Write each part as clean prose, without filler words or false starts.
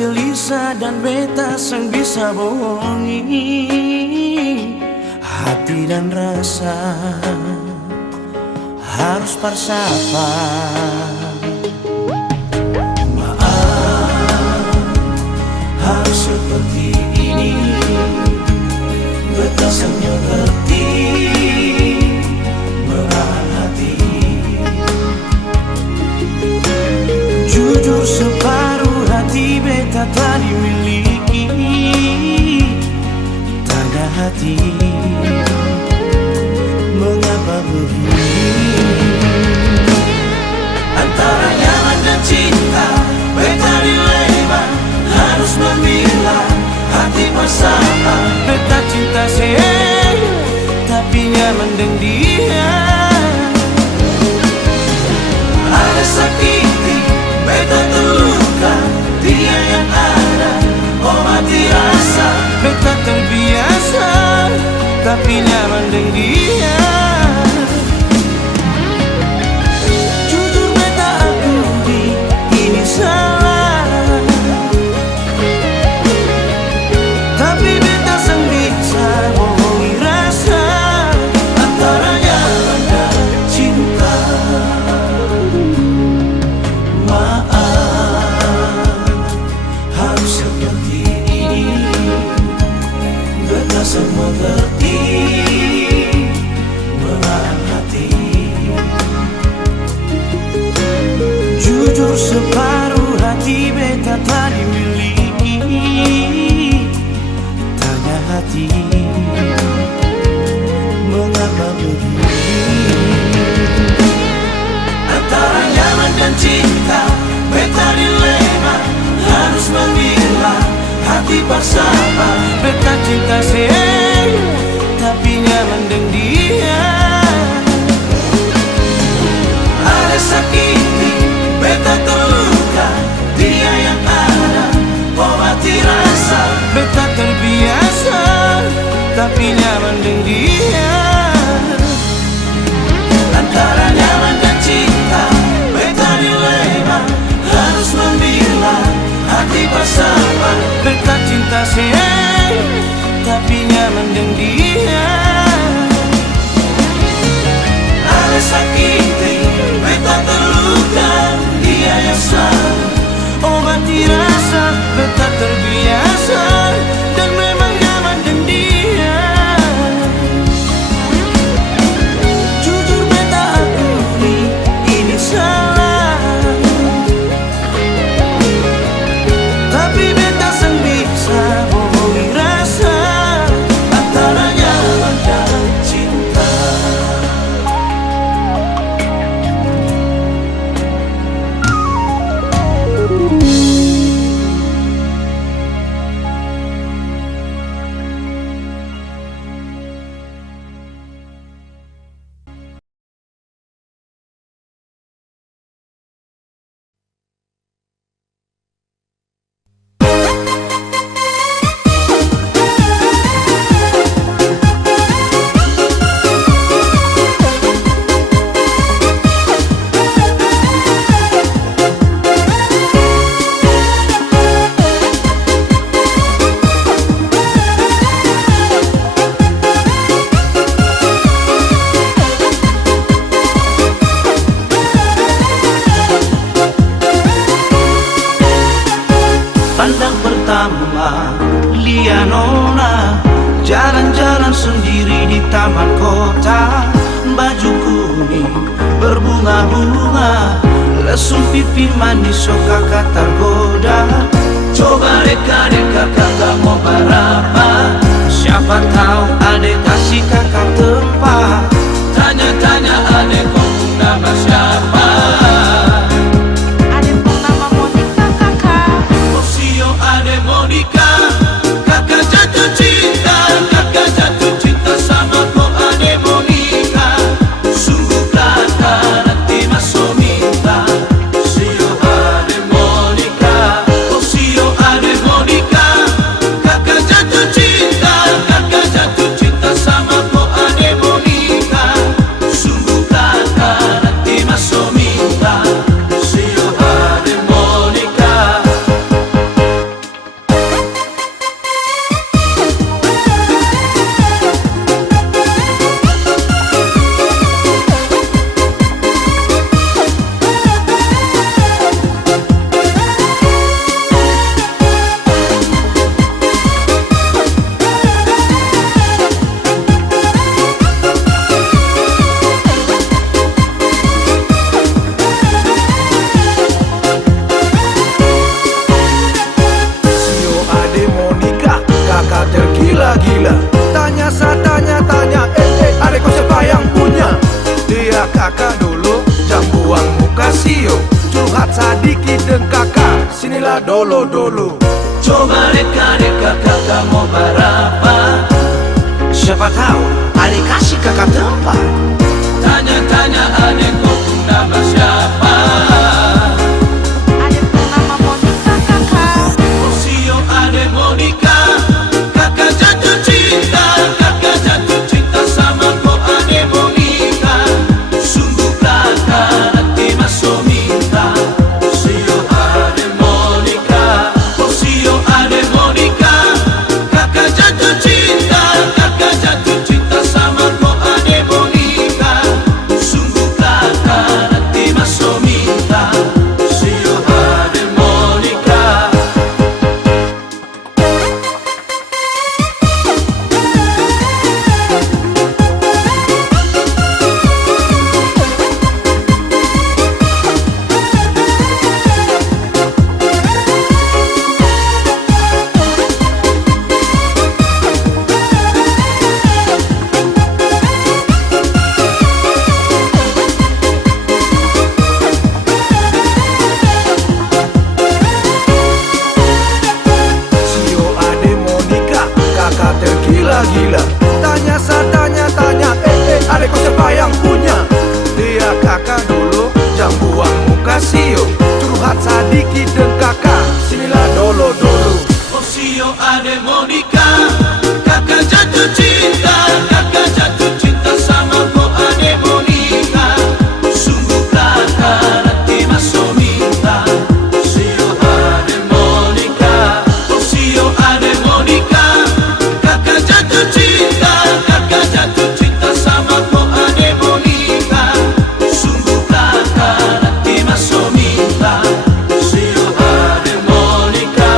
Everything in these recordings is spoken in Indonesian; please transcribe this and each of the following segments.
gelisah dan beta sang bisa bohongi hati dan rasa, harus bersapa. Maaf, harus seperti ini, beta sang mengerti merahan hati. Jujur separuh hati beta tadi miliki, tanda hati mengapa begini? Antara nyaman dan cinta beta dilema, harus memilah hati bersama. Beta cinta saya tapi nyaman dengan dia, ada sakiti beta terluka, dia yang ada oh mati rasa. Beta terbiasa tapi nyaman dengan dia. Jujur beta akui ini salah, tapi beta sang bisa bohongi rasa. Antara nyaman dan cinta, maaf, harus seperti ini, beta semua mengerti merahan hati. Jujur separuh hati beta tadi miliki, tanya hati mengapa begini? Antara nyaman dan cinta beta dilema, harus memilah hati bersama. Beta cinta saya tapi nyaman dengan dia, ada sakiti beta terluka, dia yang ada obati rasa. Beta terbiasa tapi nyaman dengan dia. Antara nyaman dan cinta beta dilema, harus memilah hati bersama. Beta cinta saya tapi nyaman dengan dia, ada sakiti beta terluka, dia yang selalu obati rasa. Beta terbiasa dan memang nyaman dengan dia. Jujur beta akui ini salah, tapi beta sang bisa bohongi rasa. Antara nyaman dan cinta, pandang pertama lihat nona jalan-jalan sendiri di taman kota, baju kuning berbunga-bunga, lesung pipi manis so kakak tergoda. Coba reka-reka kakak mau berapa, siapa tahu adek kasih kakak tempat. Tanya-tanya adek kau nama siapa? Monica, kakak jatuh cinta, kakak jatuh cinta sama kau ade Monica. Sungguh kakak nanti masuk minta. Sio ade Monica, oh sio ade Monica, kakak jatuh cinta, kakak jatuh cinta sama kau ade Monica. Sungguh kakak nanti masuk minta. Sio ade Monica. dolo. Coba reka-reka kakak mau berapa? Siapa tahu adek kasih kakak tempat. Tanya-tanya adek kau pun nama siapa? Adek bernama Monica kakak. Osio adek Monica, kakak jatuh cinta. Kakak jatuh cinta sama kau adek Monica. Sungguh kakak nanti masuk minta. Osio adek Monica, Osio adek Monica, kakak jatuh cinta. Kakak jatuh cinta sama kau adek Monica. Sungguh kakak nanti masuk minta. Osio adek Monica. Sio adek Monica, kakak tergila-gila. Tanya, adek kau siapa yang punya? Dia kakak dulu, jam buang muka Sio. Curhat sadiki dan kakak, sinilah dolo. Osio adek Monica, kakak jatuh cinta. Kakak jatuh cinta sama kau adek Monica. Sungguh kakak nanti masuk minta. Osio adek Monica, Osio adek Monica, kakak jatuh cinta. Kakak jatuh cinta sama kau adek Monica. Sungguh kakak nanti masuk minta. Osio adek Monica.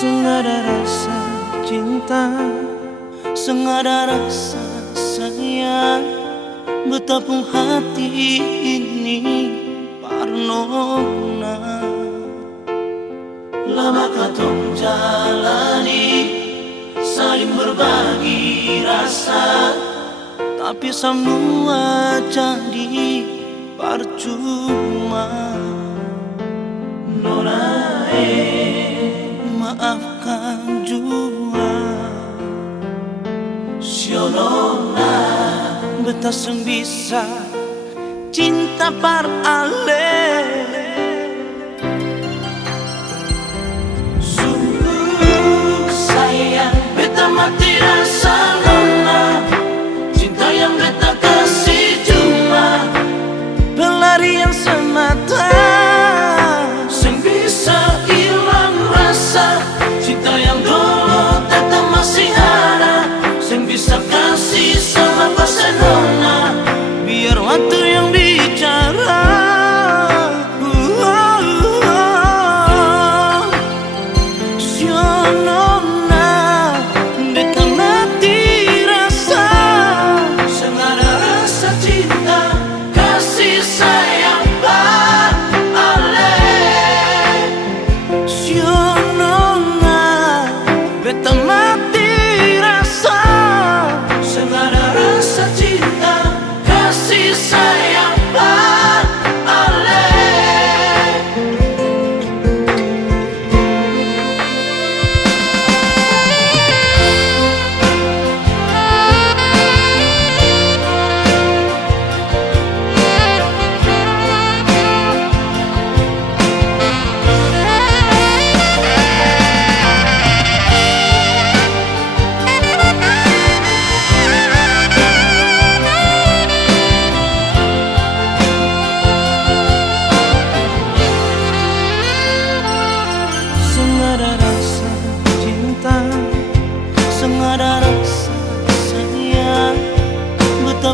Sengada rasa cinta, sengada rasa sayang, betapung hati ini parnona. Lama katong jalani, saling berbagi rasa, tapi semua jadi percuma. Nona maafkan jua Sionona beta seng bisa cinta par ale. Sungguh sayang beta mati rasa nona. Cinta yang beta kasih cuma pelarian semata. Seng bisa hilang rasa cinta yang dulu tetap masih ada. Seng bisa kasih sama Barcelona. Biar waktu yang bicara. Sionona beta mati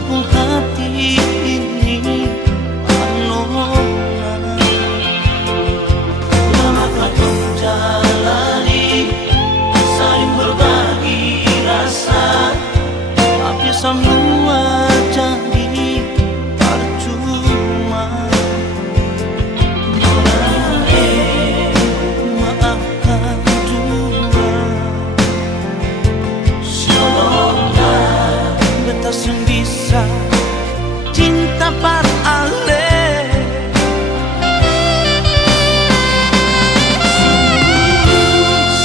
pun hati ini menolak. Lama kau jalani, saling berbagi rasa, tapi semua jadi percuma. Maafkan jua, seolah beta sing bisa cinta par ale.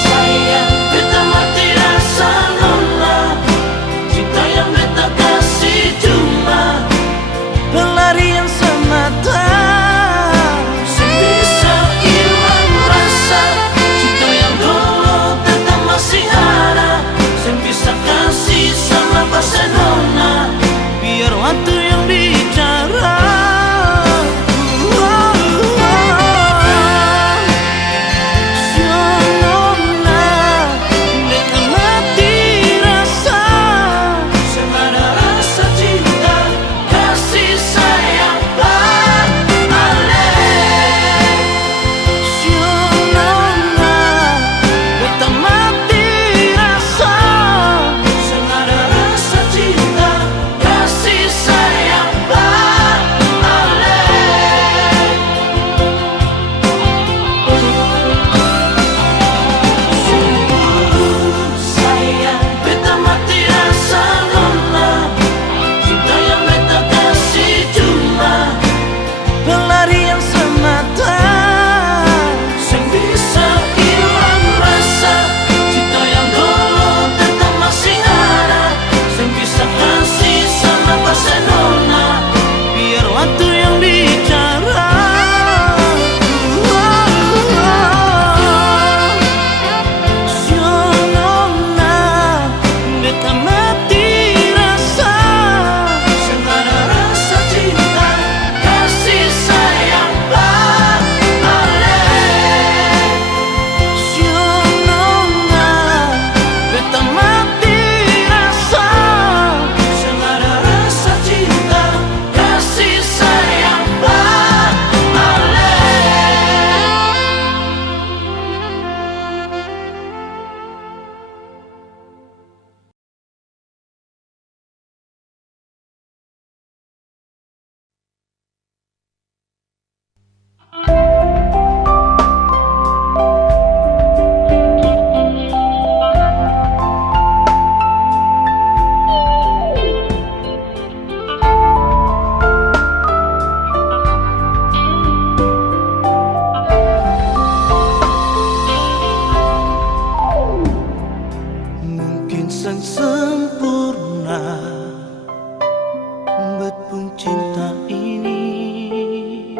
Sayang, beta mati rasa nona, cinta yang beta kasih cuma pelarian semata. Sing bisa hilang rasa, cinta yang dulu tetap masih ada. Sing bisa kasih sama Barcelona, biar waktu yang bicara. Nona, beta mati rasa, sing ada rasa cinta kasih sayang par ale. Nona, beta mati rasa, sing ada rasa cinta kasih sayang par ale. Sayang, beta mati rasa nona, cinta yang beta kasih cuma pelarian semata. Sing bisa hilang rasa, cinta yang dulu tetap masih ada. Sing bisa kasih sama Barcelona, biar waktu yang bicara. Nona, beta mati rasa, sing ada rasa cinta kasih sayang par ale. Nona, beta mati rasa, sing ada rasa cinta kasih sayang par ale. Mungkin sang sempurna bet pun cinta ini,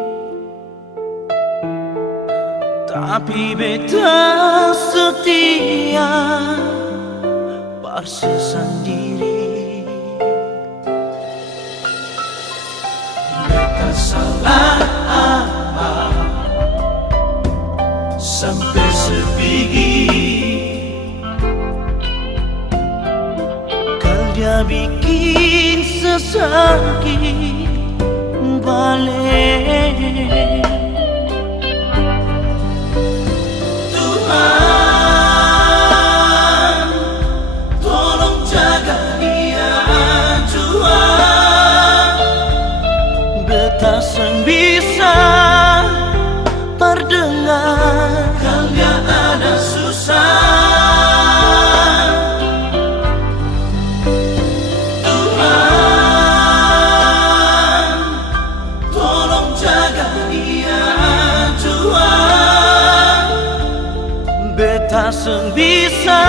tapi beta setia parse sendiri. Beta salah apa sampai sepigi, Kal dia bikin sesakit balik. Tuhan, tolong jaga dia Tuhan. Beta seng bisa terdengar Kalau dia ada susah, Tuhan, tolong jaga dia Tuhan. beta seng bisa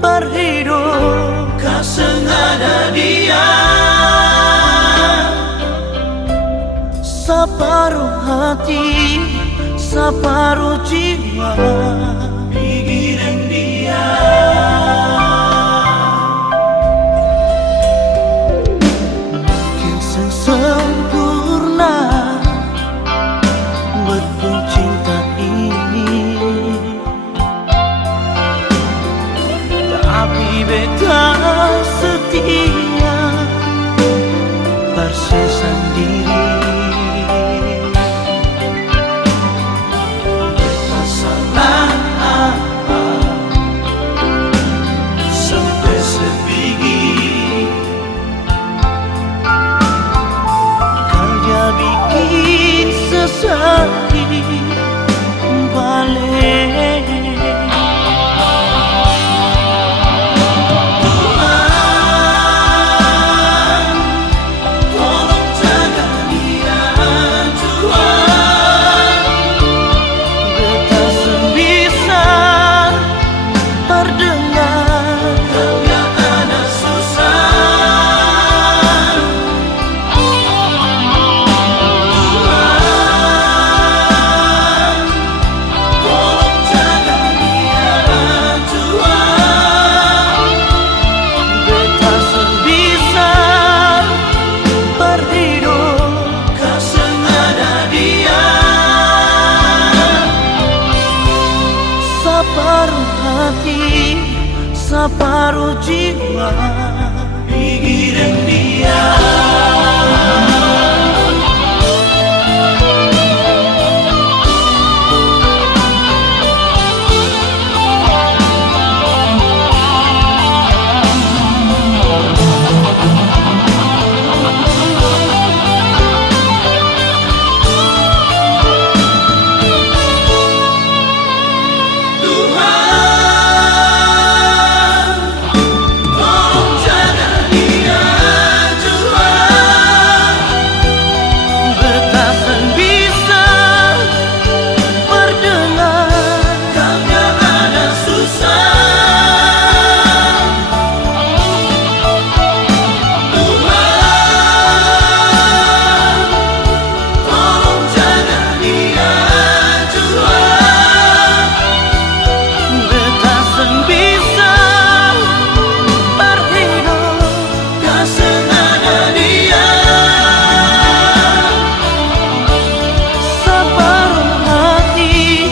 berhidup Kasih ada dia, separuh hati, separuh jiwa pikirin dia. Mungkin seng sempurna betul cinta ini, tapi beta setia sesaki balik. Tuhan, tolong jaga dia Tuhan. Beta sebisa terdengar Kau yang ada susah. Tuhan, tolong jaga dia Tuhan. beta sebisa berhidup. Kasih ada dia. Separuh hati, separuh jiwa, Pikirin dia. Tuhan, tolong jaga dia Tuhan. beta sebisa berdengar. Kau yang ada susah. Tuhan, tolong jaga dia Tuhan. Beta sebisa berhidup. Kasih ada dia. Separuh hati,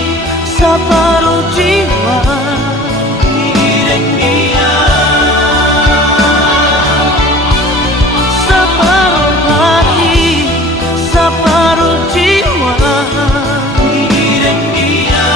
separuh jiwa, Pikirin dia. separuh hati, separuh jiwa. Pikirin dia.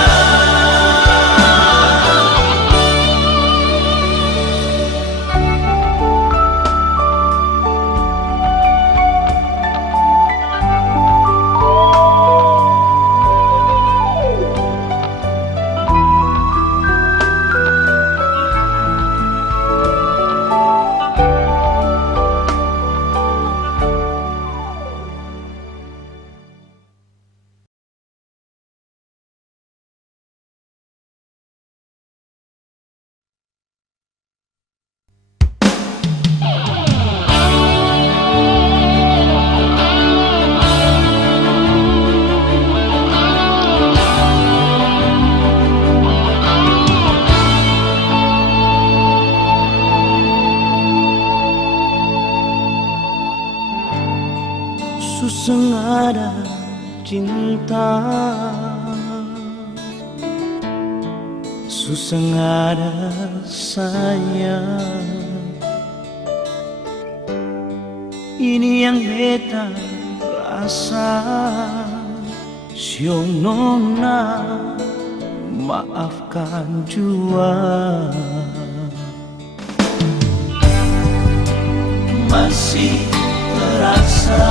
Susengada cinta, susengada sayang. Ini yang beta rasa. Siong nona, maafkan jua. Masih terasa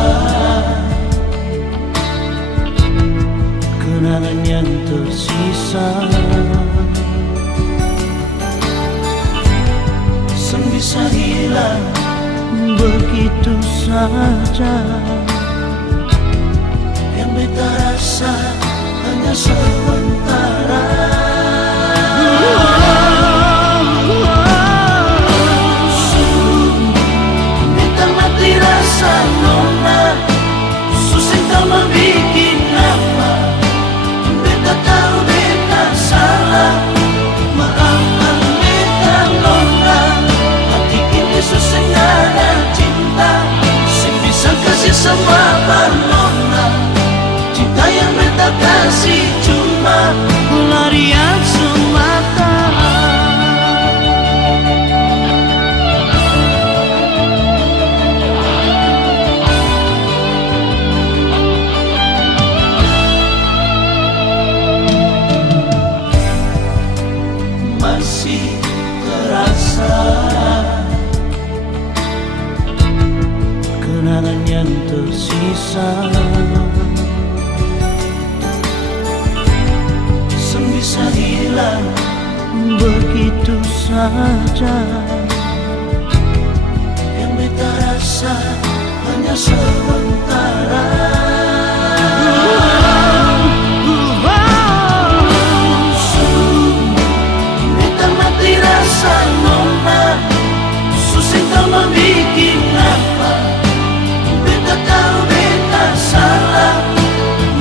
Kenangan yang tersisa, bisa hilang begitu saja. yang beta rasa hanya sementara. Beta mati rasa nona, susah tak mau bikin apa. Beta tahu beta salah, maafkan beta nona. Hati ini susah ada cinta, sing bisa kasih sama nona. Cinta yang beta kasih cuma Pelarian semata. masih terasa Kenangan yang tersisa, saja. Yang beta rasa hanya sementara. Beta mati rasa nona, susah tak mau bikin apa. Beta tahu beta salah,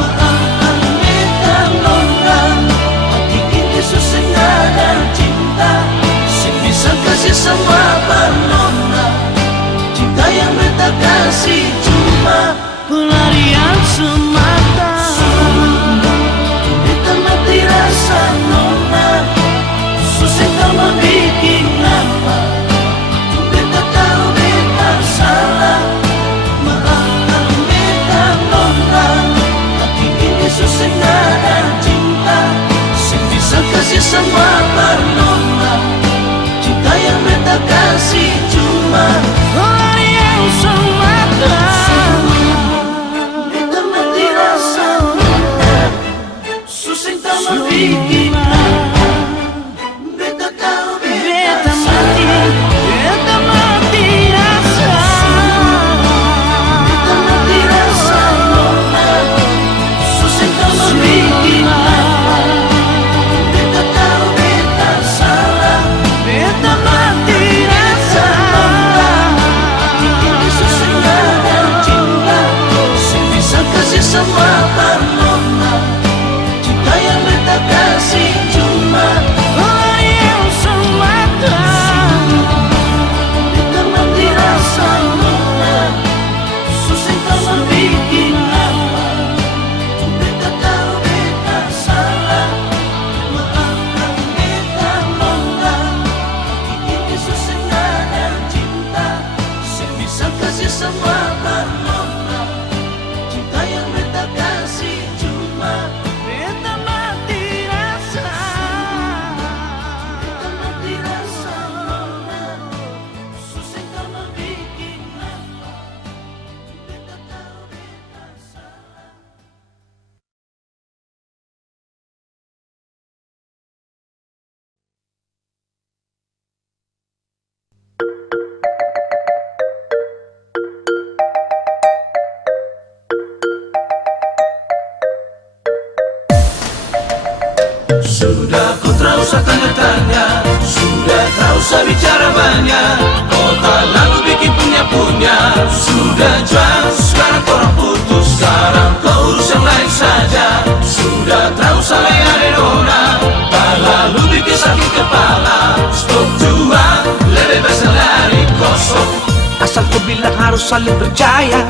maafkan beta nona. Hati ini susah nggak ada cinta, sing bisa kasih semua nona. Cinta yang beta kasih cuma pelarian semata. Beta mati rasa nona, susah tak mau bikin apa. Beta tahu beta salah, maafkan beta nona. Hati ini susah nggak ada cinta, sing bisa kasih semua nona. Cinta yang beta kasih cuma pelarian semata. Beta mati rasa nona, susah tak mau bikin apa. Beta tahu beta salah, beta mati rasa. Beta mati rasa nona, susah tak mau bikin apa. Beta tahu beta salah, beta mati rasa nona. Hati ini susah nggak ada cinta, sing bisa kasih semua nona. Cinta yang beta kasih cuma pelarian semata. Beta mati rasa nona, susah tak mau bikin apa. Beta tahu beta salah, maafkan beta nona. Hati ini susah nggak ada cinta, sing bisa kasih semua nona. Cinta yang beta kasih cuma beta mati rasa. Beta mati rasa nona, susah tak mau bikin apa. Beta tahu beta salah. Sudah kau tak usah tanya-tanya, sudah tak usah bicara banyak. Kau tak lalu bikin punya-punya, sudah jual, sekarang korang putus. Sekarang kau urus yang lain saja, sudah tak usah layani nona. Tak lalu bikin sakit kepala, stop jual, lebih baik lari kosong. Asal kau bilang harus saling percaya,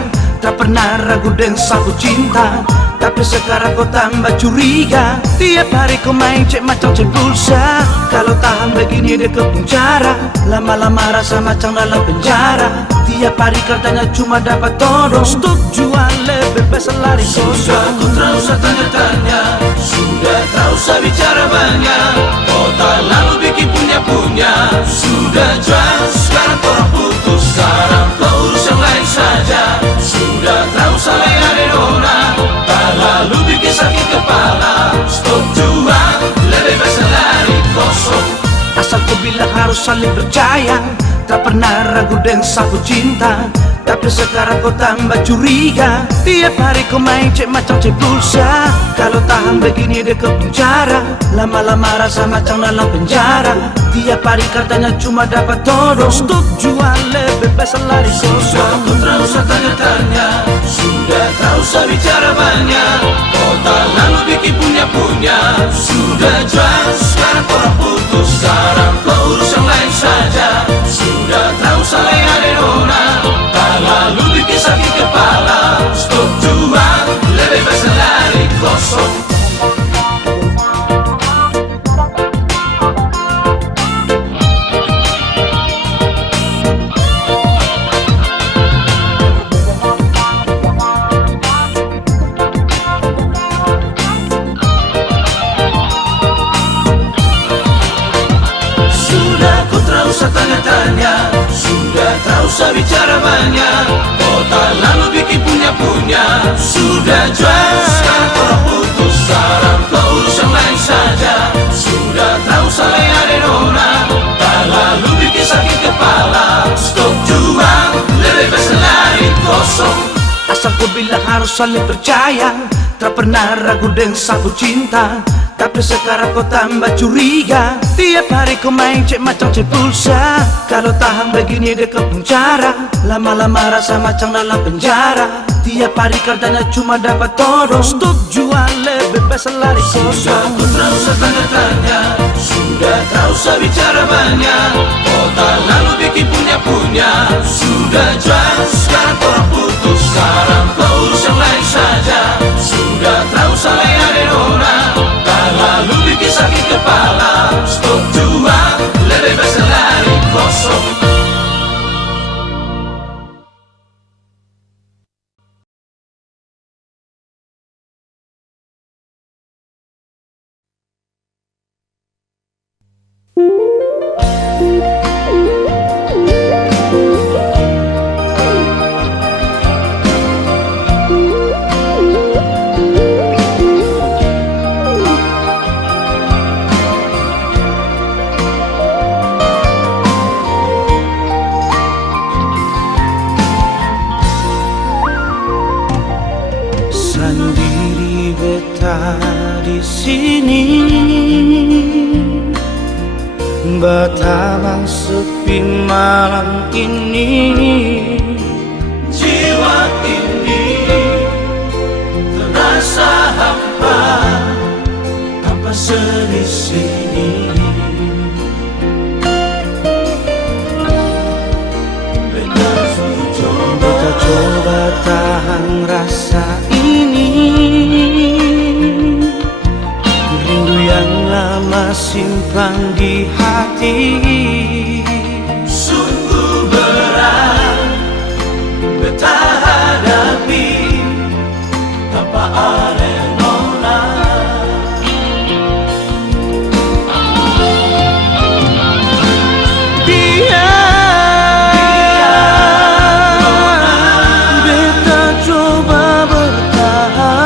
tak pernah ragu dengan sapu cinta. Tapi sekarang kau tambah curiga, tiap hari kau main cek macam cek pulsa. Kalau tahan begini dia ke penjara, lama-lama rasa macam dalam penjara. Tiap hari kerjanya cuma dapat todong, stop jual lebih baik lari Sudah kosong. kau tak usah tanya-tanya, sudah tak usah bicara banyak. Kau tak lalu bikin punya-punya, sudah jual, sekarang korang putus. Sekarang kau urus yang lain saja, sudah tak usah layani nona. Tak lalu bikin sakit kepala, stop jual, lebih baik lari kosong. Asal kau bilang harus saling percaya, tak pernah ragu dengan sapu cinta. Tapi sekarang kau tambah curiga, tiap hari kau main cek macam cek pulsa. Kalau tahan begini dia ke penjara, lama-lama rasa macam dalam penjara. Tiap hari kerjanya cuma dapat todong, stop jual lebih baik lari Sudah kosong. kau tak usah tanya-tanya, sudah tak usah bicara banyak. Kau tak lalu bikin punya-punya, sudah jual, sekarang korang putus. Sekarang kau urus yang lain saja, sudah tak usah layani nona. Tak lalu bikin sakit kepala, stop jual, lebih baik lari kosong. Sudah kau tak usah tanya-tanya, sudah tak usah bicara banyak. Kau tak lalu bikin punya-punya, sudah jual, sekarang korang putus. Sekarang kau urus yang lain saja, sudah tak usah layani nona. Tak kosong. Asal kau bilang harus saling percaya, tak pernah ragu dengan sapu cinta. Tapi sekarang kau tambah curiga, tiap hari kau main cek macam cek pulsa. Kalau tahan begini dekat penjara, lama-lama rasa macam dalam penjara. Tiap hari kerjanya cuma dapat todong. Stop jual lebih bebas lari Sudah kosong. kau tak usah tanya-tanya, sudah tak usah bicara banyak. Kau tak lalu bikin punya-punya. Sudah jelas sekarang korang putus, sekarang kau urus yang lain saja. Sudah tak usah layanin orang, tak lalu bikin sakit kepala. Stop jual, lebih bebas lari kosong. Sendiri beta di sini, betapa sepi malam ini. Jiwa ini terasa hampa, tanpa sedih sini. Beta coba tahan rasa ini, rindu yang lama simpan di hati. Sungguh berat beta hadapi, tanpa ada nona. Beta coba bertahan,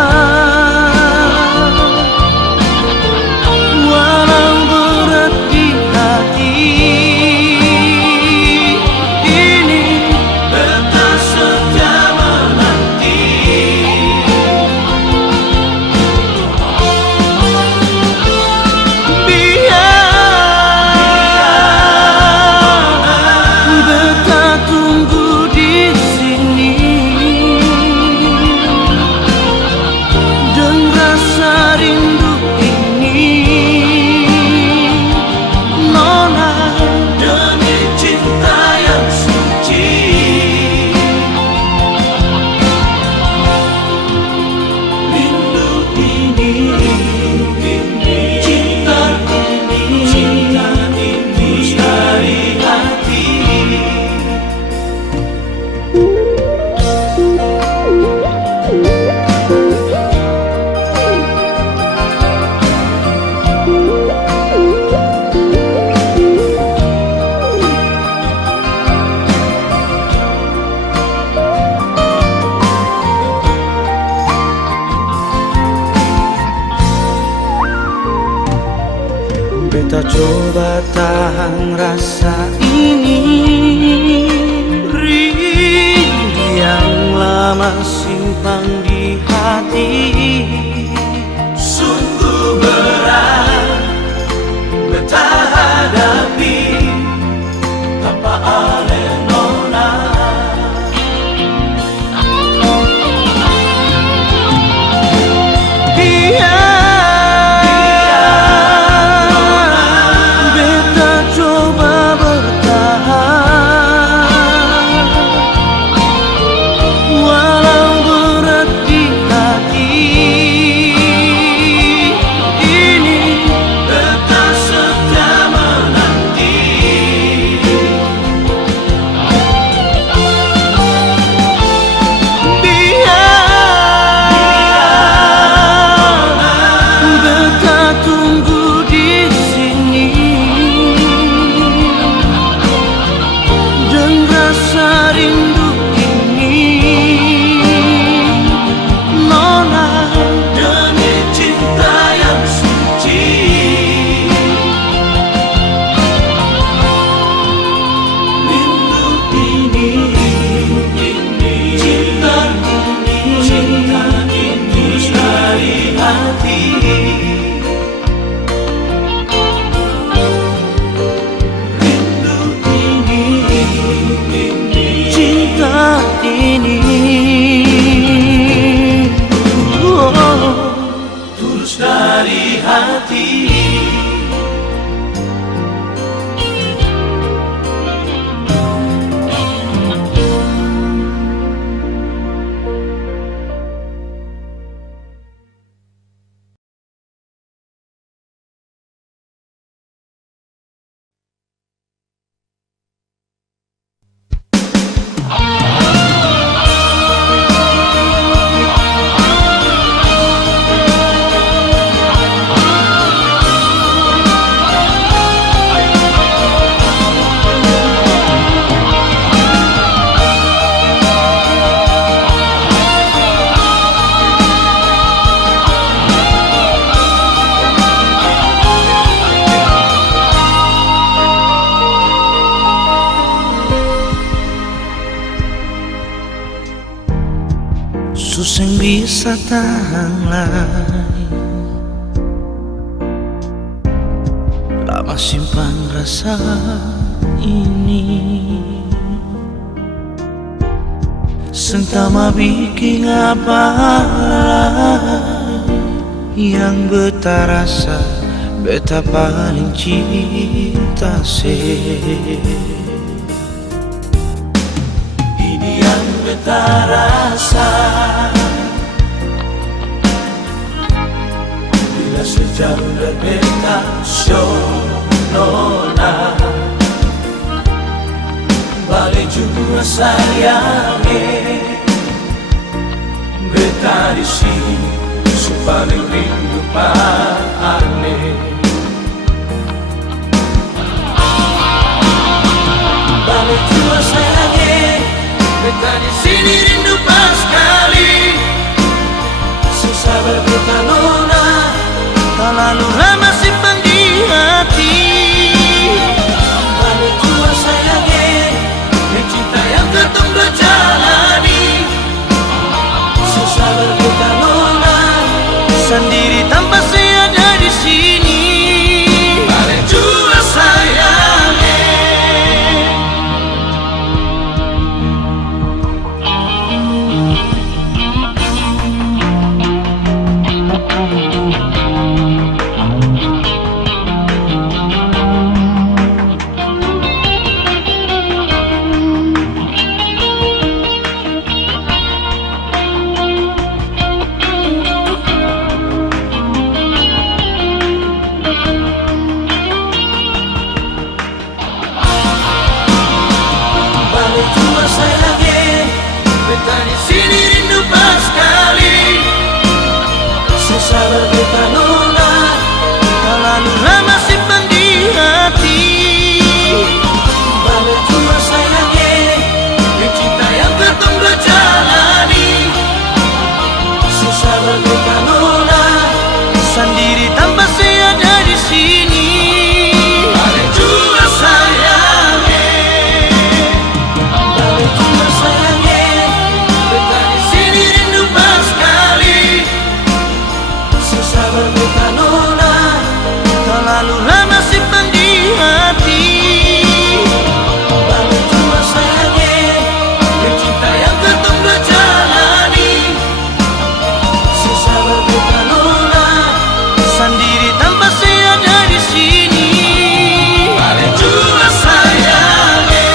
walau berat di hati ini. Beta setia menanti, Beta tunggu di sini dengan rasa rindu ini, Nona. demi cinta yang suci. Rindu ini, cinta ini dari hati. Beta coba tahan rasa ini, rindu yang lama simpan di hati. Sungguh berat beta hadapi, tanpa ada nona. Beta coba bertahan, walau hati. Susah bisa tahan lagi, lama simpan rasa ini. Sentama bikin apa yang beta rasa, beta paling cinta sih. Ini yang beta rasa, bila sejam berbeda nona balik juga sayangnya. Beta di sini paling rindu pane. Balik juga sayangnya, beta di sini rindu pas sekali. Susah berbeda nona, terlalu lama simpan di hati. Balik juga sayangnya, cinta yang ketong berjalani. Susah berbeda nona, sendiri tanpa saya ada di sini. Balik juga sayangnya. Cuma sayangnya, beta di sini rindu pas sekali. Susah berbeda nona, terlalu lama simpan di hati. Balik cuma sayangnya, cinta yang ketong berjalani. Susah berbeda nona, sendiri tanpa saya ada di sini. Balik juga sayangnya. Berbeda nona, terlalu lama simpan di hati. Balik cuma sayangnya, cinta yang ketong berjalani. Susah berbeda nona, sendiri tanpa saya ada di sini. Balik cuma sayangnya.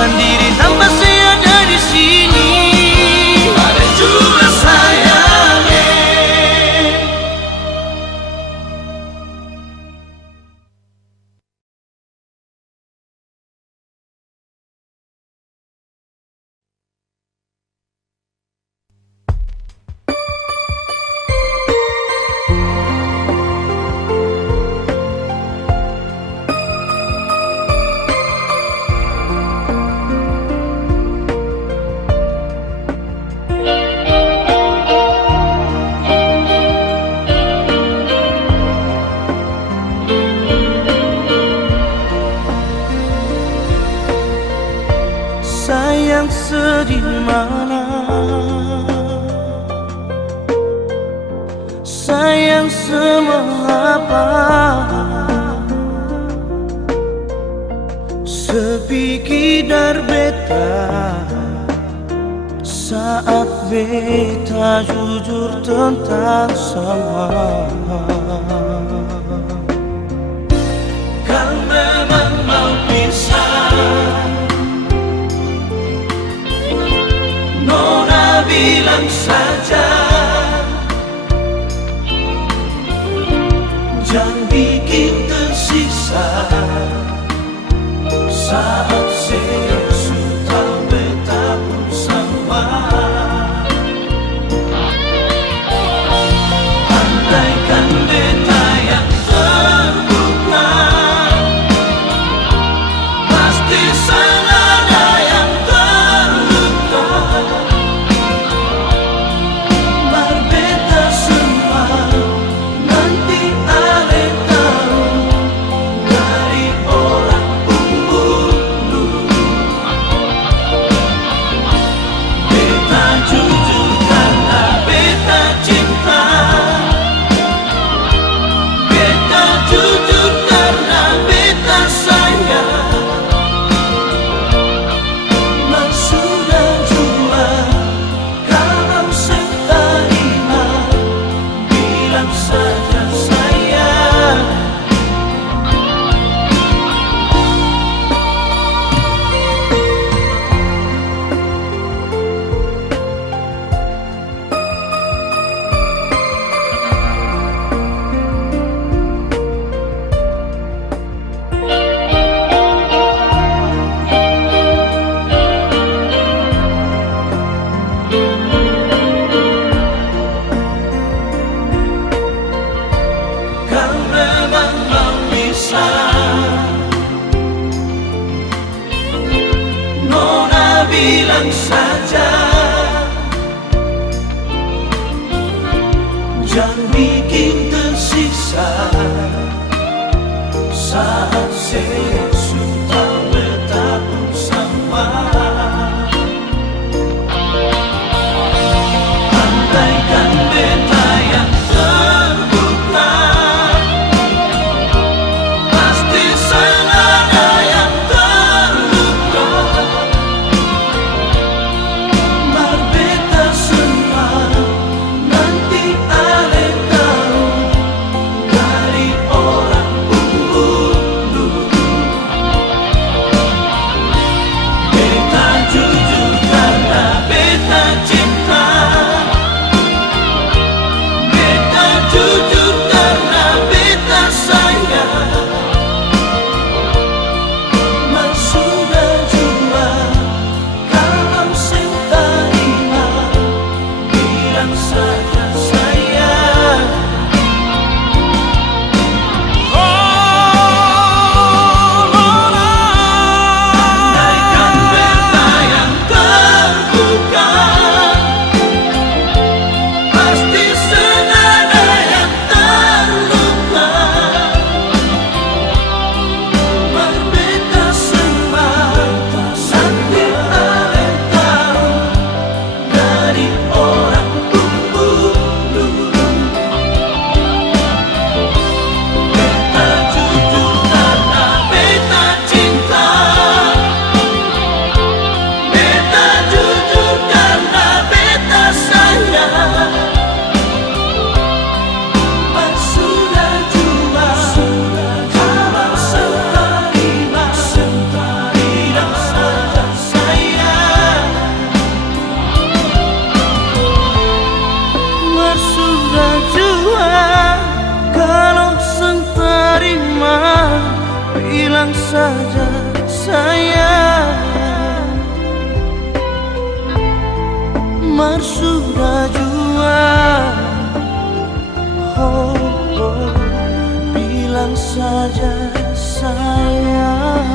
Sendiri tanpa saya ada di sini. Ada juga sayangnya. Sayang sedih mana, sayang semengapa, sepi kidar beta saat beta jujur tentang sama. Kau memang mau pisah, Nona bilang saja, jangan bikin tersisa saat sesudah beta bersama. Andaikan beta yang terbuka, pasti sana ada yang terluka. Berbeda semua, nanti ale tahu dari orang pembunuh. Beta jujur karena beta cinta, beta jujur karena beta sayang. Mas sudah jua kalau seterima, bilang saja sayang. Kau memang mau pisah, Nona bilang saja, jangan bikin tersisa saat sesudah beta bersama. Andaikan beta yang terbuka, pasti sana ada yang terluka. Berbeda semua, nanti ale tahu dari orang pembunuh. Beta jujur karena beta cinta, beta jujur karena beta sayang. Mas sudah jua kalau seterima, bilang saja sayang. Andaikan beta yang terbuka, pasti senada yang terluka. Berbeda semua, nanti ale tahu dari orang pembunuh. Beta jujur karena beta cinta, beta jujur karena beta sayang. Mas sudah jua kalau seterima, bilang saja sayang. Mas sudah jua kalau seterima, bilang saja sayang. Mas sudah jua, oh, oh, bilang saja sayang.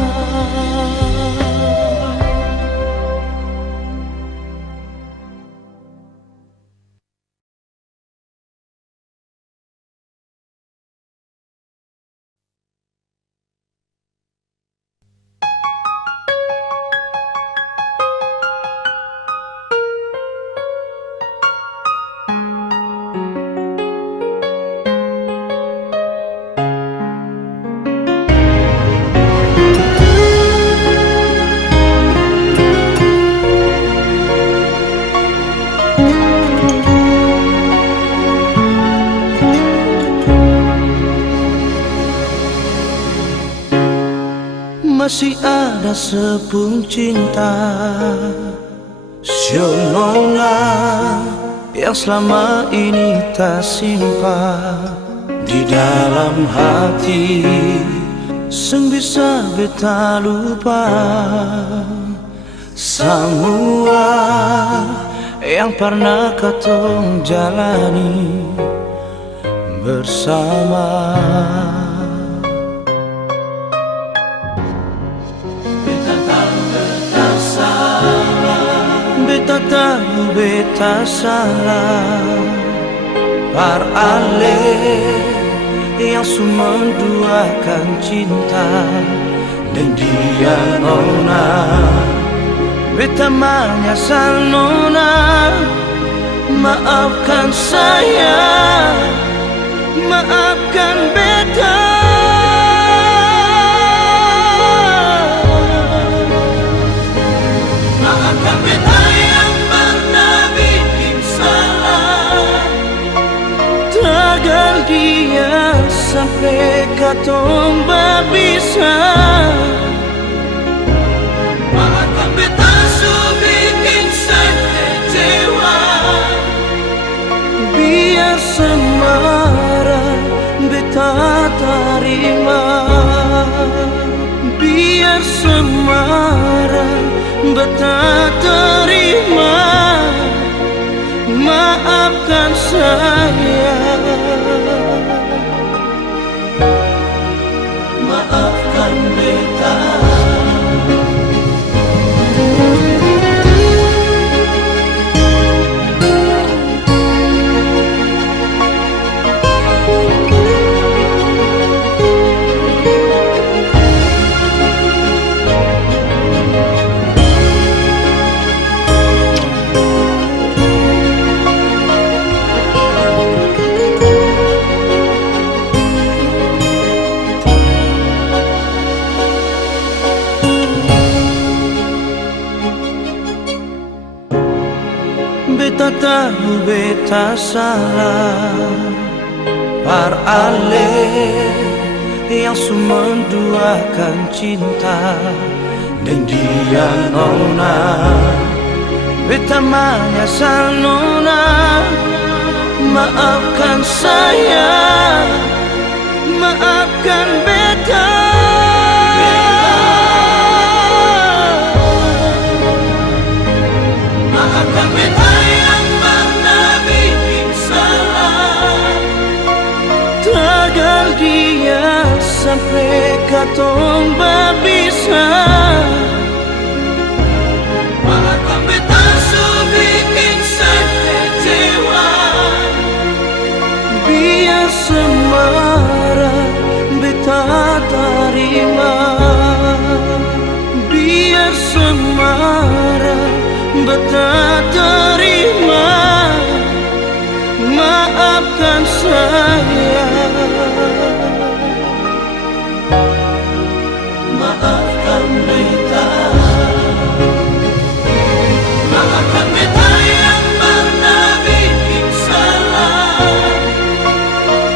ada sepung cinta, Sionona yang selama ini tak simpan di dalam hati, seng bisa beta lupa. Semua yang pernah katong jalani bersama. Beta tahu beta salah, par ale yang semua menduakan cinta dan dia nona. Beta menyesal nona, maafkan saya, maafkan beta. Maafkan beta yang pernah bikin salah, Tagal dia sampai katong babisa. maafkan beta su bikin saya kecewa. Biar semara beta terima, biar semara beta terima. Maafkan saya, Maafkan beta. beta tahu beta salah, par ale yang semua menduakan cinta dan dia nona. Beta menyesal nona, maafkan saya, maafkan beta. Maafkan beta yang pernah bikin salah, Tagal dia sampai katong babisa. maafkan beta su bikin saya kecewa. Biar semara beta terima, biar semara beta terima. Maafkan saya, Maafkan beta. Maafkan beta yang pernah bikin salah,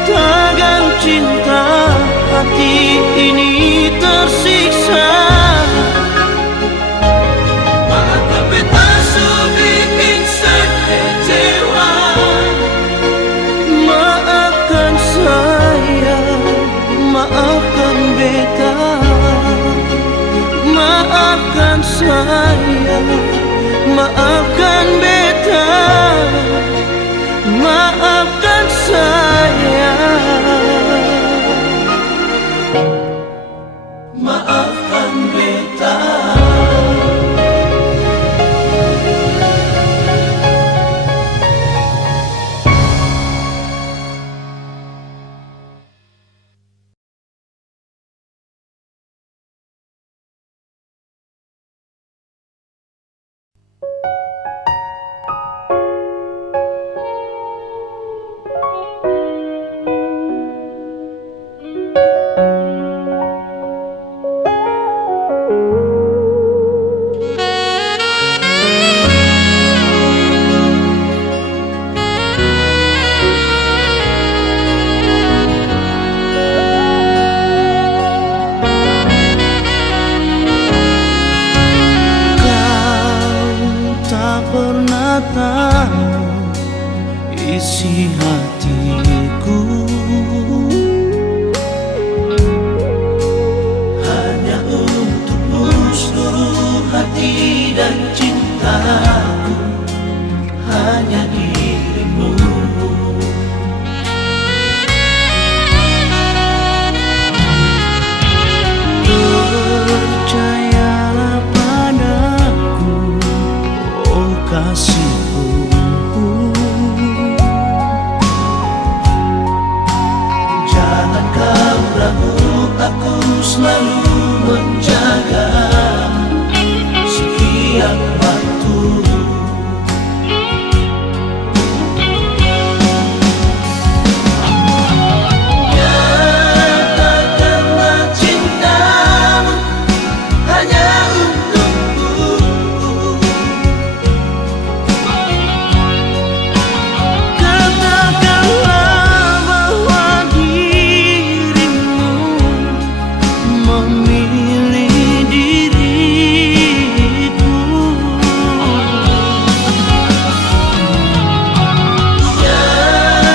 tagan cinta hati ini tersiksa. maafkan beta su bikin saya kecewa. Maafkan saya, maafkan beta. Maafkan saya, maafkan beta. Maafkan saya, Maafkan beta. dan cintaku hanya dirimu. Percayalah padaku, oh kasihku. Jangan kau ragu, aku selalu menjaga setiap waktu. Nyatakanlah cintamu hanya untukku. Katakanlah bahwa dirimu memilih diriku.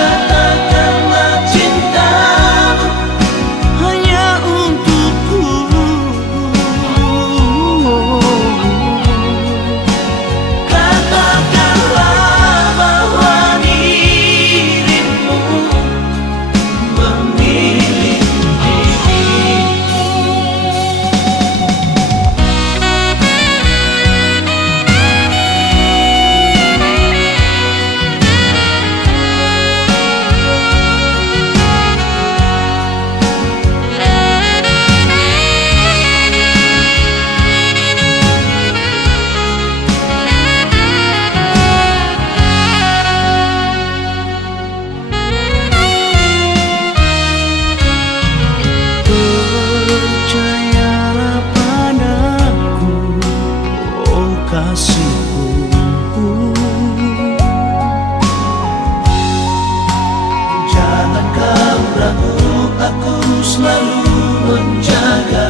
Nyatakanlah cintamu Hanya untukku. katakanlah bahwa dirimu memilih diriku. Percayalah padaku, oh kasihku. Jangan kau ragu, aku selalu menjaga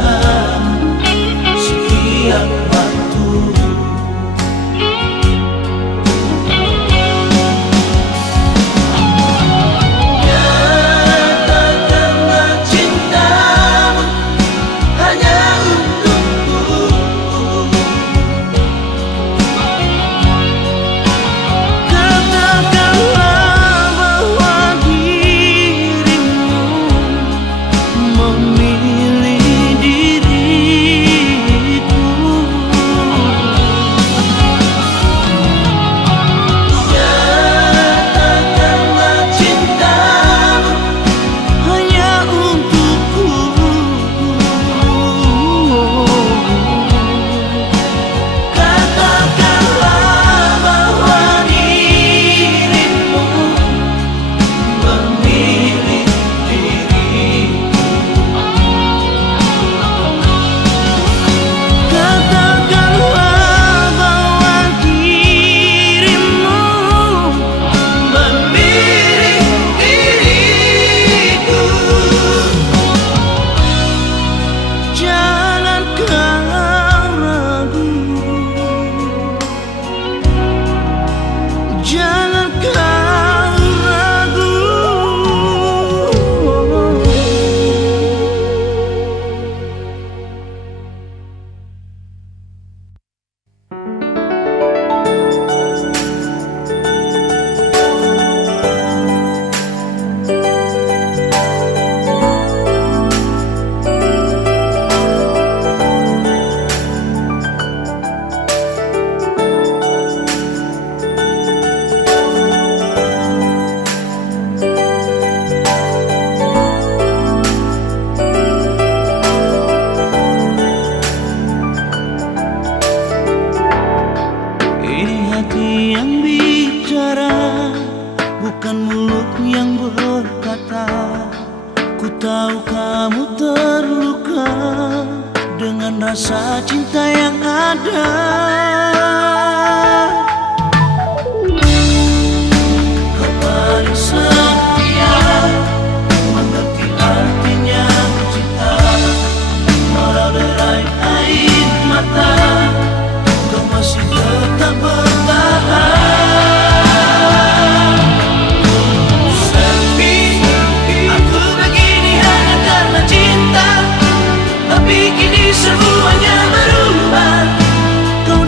setiap waktu. Nyatakanlah cintamu hanya untukku. Katakanlah bahwa dirimu memilih diriku. Nyatakanlah cintamu Hanya untukku. katakanlah bahwa dirimu memilih diriku. Katakanlah bahwa dirimu Memilih diriku. jangan kau ragu, jangan kau ragu. Ini hati yang bicara, bukan mulut yang berkata. Ku tahu kamu terluka dengan rasa cinta yang ada. Kau paling setia, mengerti artinya cinta. Walau derai air mata, kau masih tetap bertahan. Sepi, aku begini hanya karena cinta, tapi kini semuanya berubah. Kau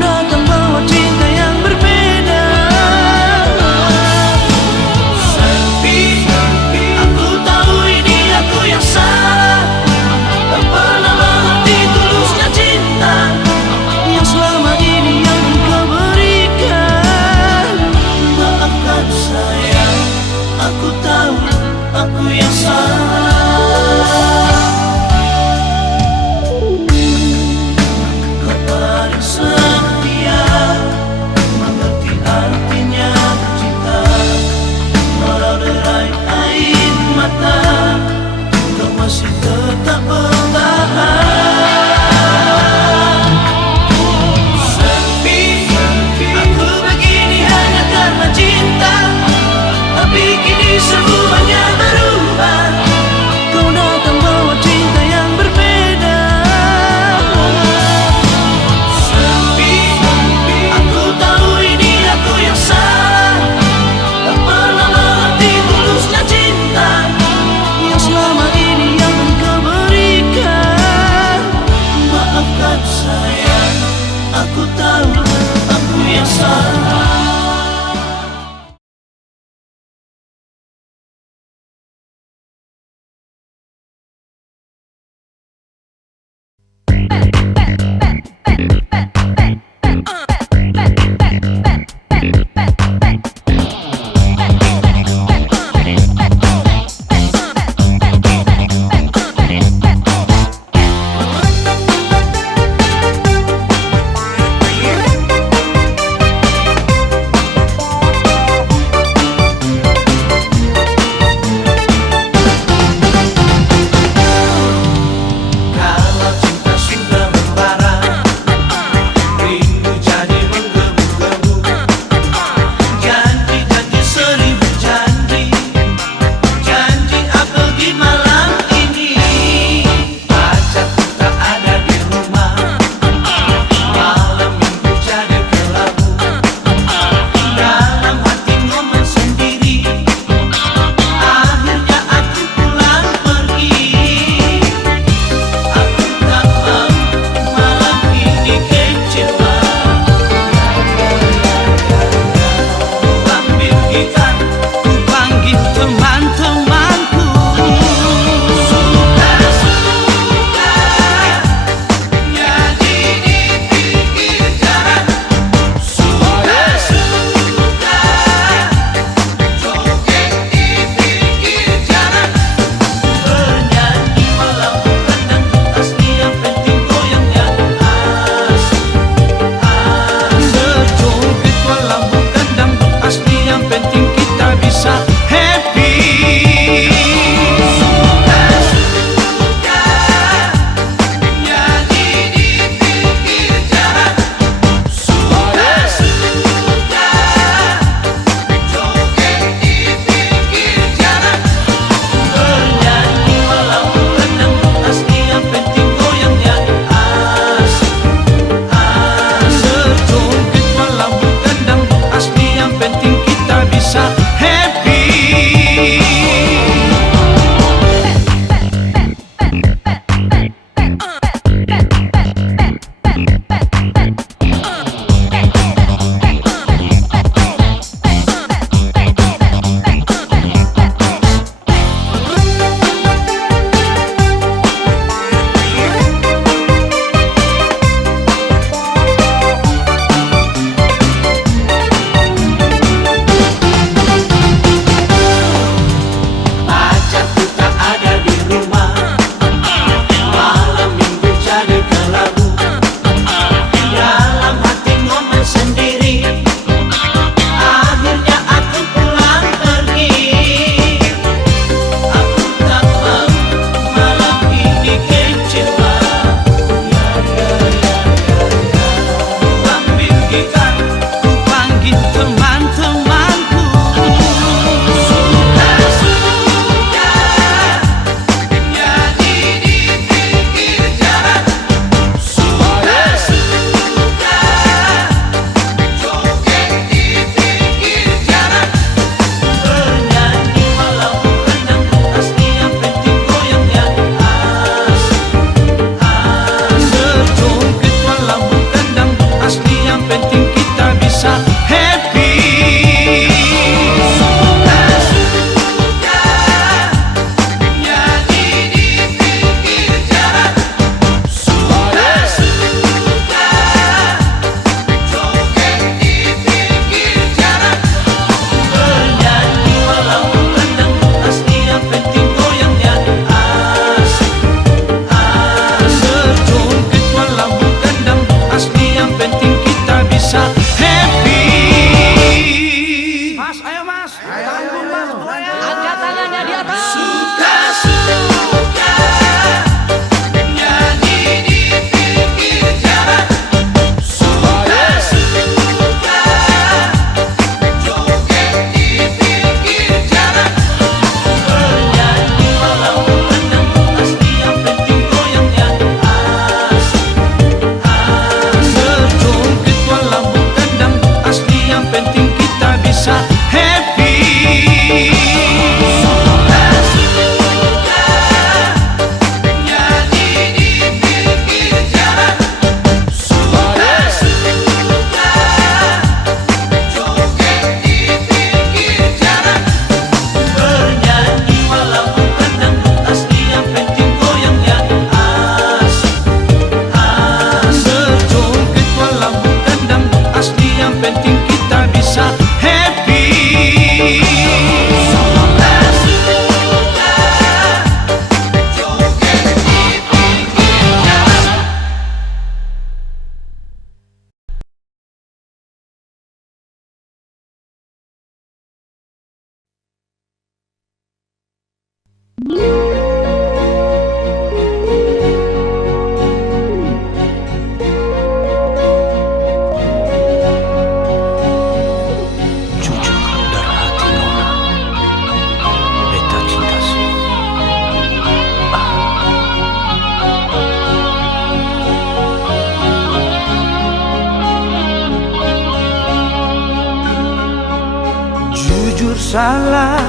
salah,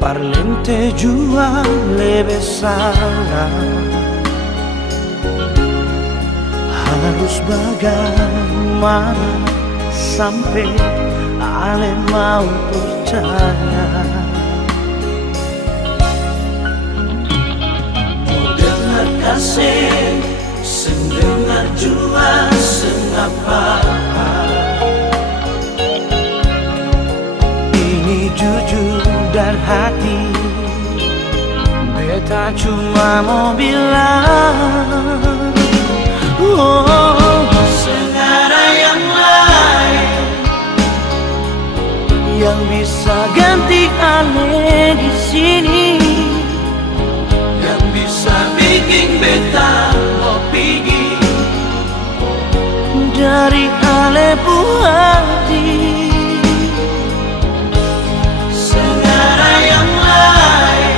parlente jua lebe salah. Harus bagaimana sampai ale mau percaya. Dengar kasih, sendengar jua sengapa. Ini jujur dari hati, beta cuma mau bilang, oh, Sengaja yang lain yang bisa ganti ale di sini, yang bisa bikin beta mau pergi dari ale hati. Sengaja yang lain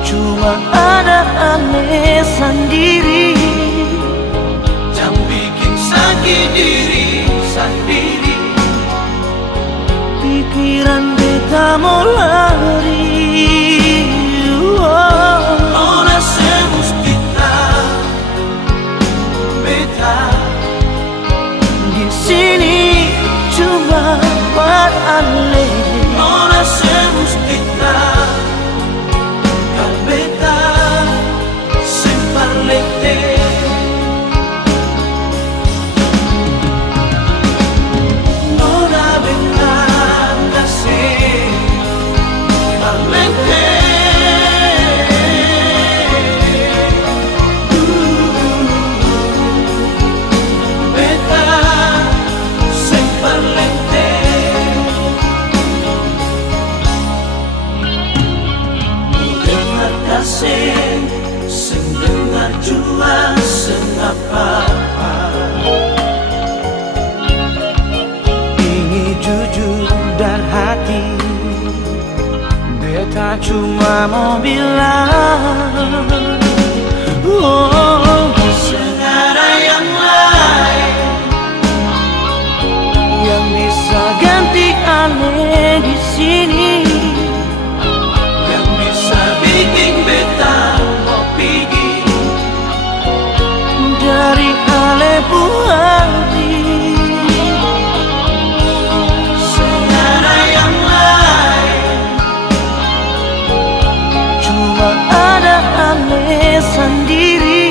Cuma ada ale sendiri, yang bikin sakit diri sendiri. pikiran beta mau lari. Oh, Nona semustita beta di sini cuma buat ale. Nona semustita kal beta semparlete. Nona beta kasih parlete. Beta semparlete. Dengar kasih, sing dengar jua sengapa. Ini jujur dari hati, beta cuma mau bilang, oh, Sengaja yang lain yang bisa ganti ale di sini, yang bisa bikin beta mau pergi dari ale hati. Sengaja yang lain Cuma ada ale sendiri,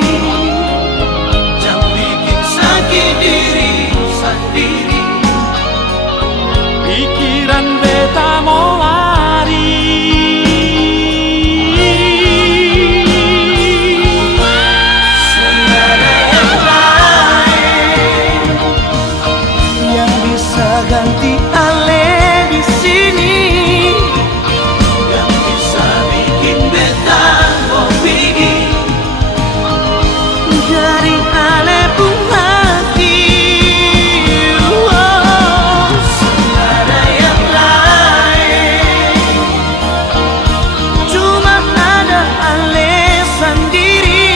yang bikin sakit diri sendiri. pikiran beta mau lari. Sengaja yang lain Yang bisa ganti ale di sini, yang bisa bikin beta mau pergi dari ale hati. Oh, Sengaja yang lain cuma ada ale sendiri,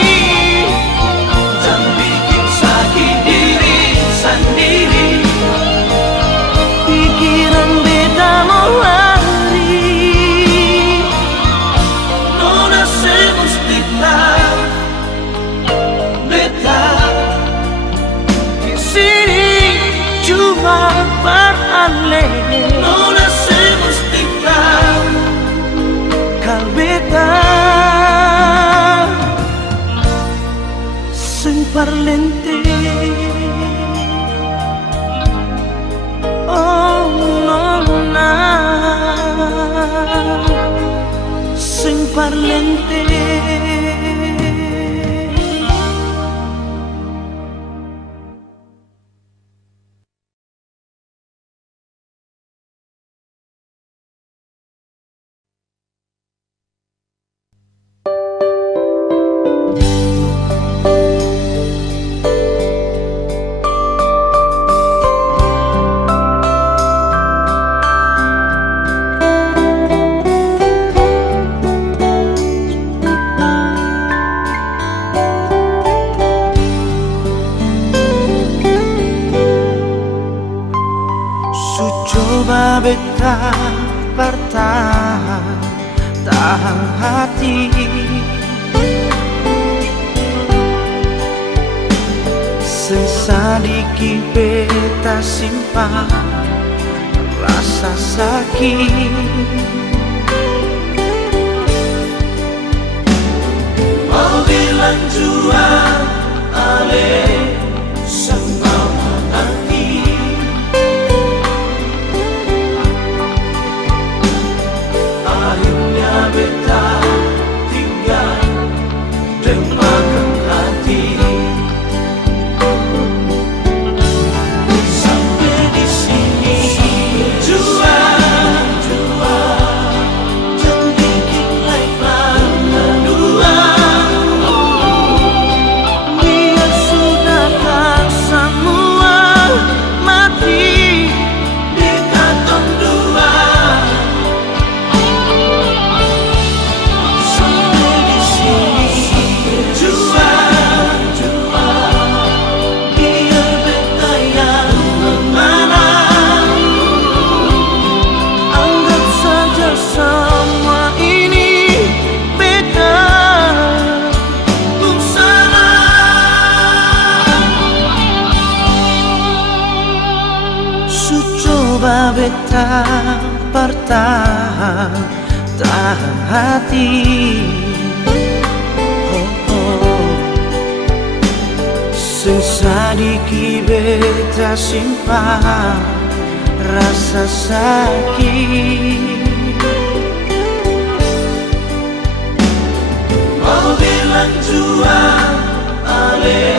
yang bikin sakit diri sendiri. pikiran beta mau lari. Nona semustita beta Di sini cuma berale. Nona semustita Kal beta sing parlente. Oh, nona sing parlente. beta bertahan tahan hati. Sesadiki beta simpan rasa sakit. Mau bilang jua ale senang hati, akhirnya beta tinggal dengan hati. Sampai di sini jua jangan bikin lain dua. Biar sudahkan semua mati Di kantong dua. Sampai di sini jua biar beta yang menang. Anggap saja semua ini beta Pun salah. su coba beta bertahan tahan hati. Sing sadiki beta simpan rasa sakit. Mau bilang jua ale